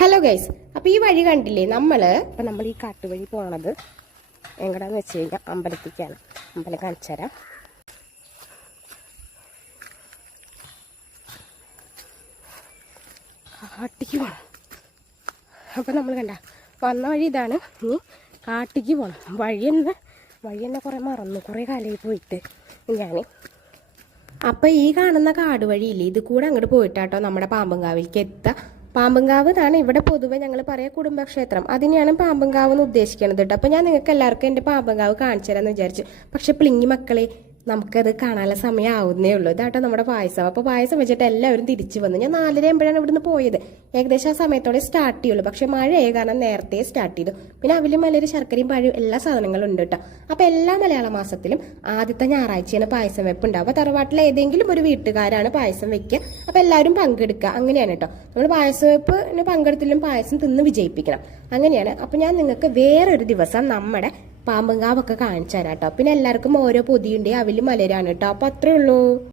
Hello guys, അപ്പോൾ ഈ വഴി കണ്ടില്ലേ? നമ്മൾ ഈ കാട്ടുവഴി പോണത് എങ്ങടാന്ന് വെച്ച് കഴിഞ്ഞാൽ അമ്പലത്തിലേക്കാണ്. അമ്പലം കാണിച്ചു തരാം. കാട്ടിക്ക് പോകണം. അപ്പം നമ്മൾ വന്ന വഴി ഇതാണ്. ഇനി കാട്ടിക്ക് പോകണം. വഴി തന്നെ കുറേ മറന്നു, കുറേ കാലമായി പോയിട്ട് ഞാൻ. അപ്പം ഈ കാണുന്ന കാട് വഴിയില്ലേ, ഇത് കൂടെ അങ്ങോട്ട് പോയിട്ടാട്ടോ നമ്മുടെ പാമ്പങ്കാവിലേക്ക് എത്തുക. പാമ്പങ്കാവ് എന്നാണ് ഇവിടെ പൊതുവെ ഞങ്ങൾ പറയുക, കുടുംബക്ഷേത്രം. അതിനെയാണ് പാമ്പങ്കാവ് എന്ന് ഉദ്ദേശിക്കുന്നത് കേട്ടോ. അപ്പോൾ ഞാൻ നിങ്ങൾക്ക് എല്ലാവർക്കും എൻ്റെ പാമ്പങ്കാവ് കാണിച്ചു തരാമെന്ന് വിചാരിച്ചു. പക്ഷെ പ്ലിങ്ങി മക്കളെ, നമുക്കത് കാണാനുള്ള സമയം ആവുന്നേ ഉള്ളൂ. ഇതാട്ടോ നമ്മുടെ പായസം. അപ്പോൾ പായസം വെച്ചിട്ട് എല്ലാവരും തിരിച്ചു വന്നു. ഞാൻ 4:30 ആകുമ്പോഴാണ് ഇവിടുന്ന് പോയത്. ഏകദേശം ആ സമയത്തോടെ സ്റ്റാർട്ട് ചെയ്യുള്ളൂ. പക്ഷെ മഴയായ കാരണം നേരത്തെ സ്റ്റാർട്ട് ചെയ്തു. പിന്നെ അവിലും മലയൊരു ശർക്കരയും പഴയും എല്ലാ സാധനങ്ങളും ഉണ്ട് കേട്ടോ. അപ്പോൾ എല്ലാ മലയാള മാസത്തിലും ആദ്യത്തെ ഞായറാഴ്ചയാണ് പായസം വെപ്പ് ഉണ്ടാവും. അപ്പോൾ തറവാട്ടിൽ ഏതെങ്കിലും ഒരു വീട്ടുകാരാണ് പായസം വെക്കുക. അപ്പോൾ എല്ലാവരും പങ്കെടുക്കുക. അങ്ങനെയാണ് കേട്ടോ. നമ്മൾ പായസം വെപ്പിന് പങ്കെടുത്തില്ലും പായസം തിന്ന് വിജയിപ്പിക്കണം. അങ്ങനെയാണ്. അപ്പോൾ ഞാൻ നിങ്ങൾക്ക് വേറൊരു ദിവസം നമ്മുടെ പാമ്പങ്കാവൊക്കെ കാണിച്ചു തരാം കേട്ടോ. പിന്നെ എല്ലാവർക്കും ഓരോ പൊതിയുണ്ട്. അവിലും മലരാണ് കേട്ടോ. അപ്പോൾ അത്രേ ഉള്ളൂ.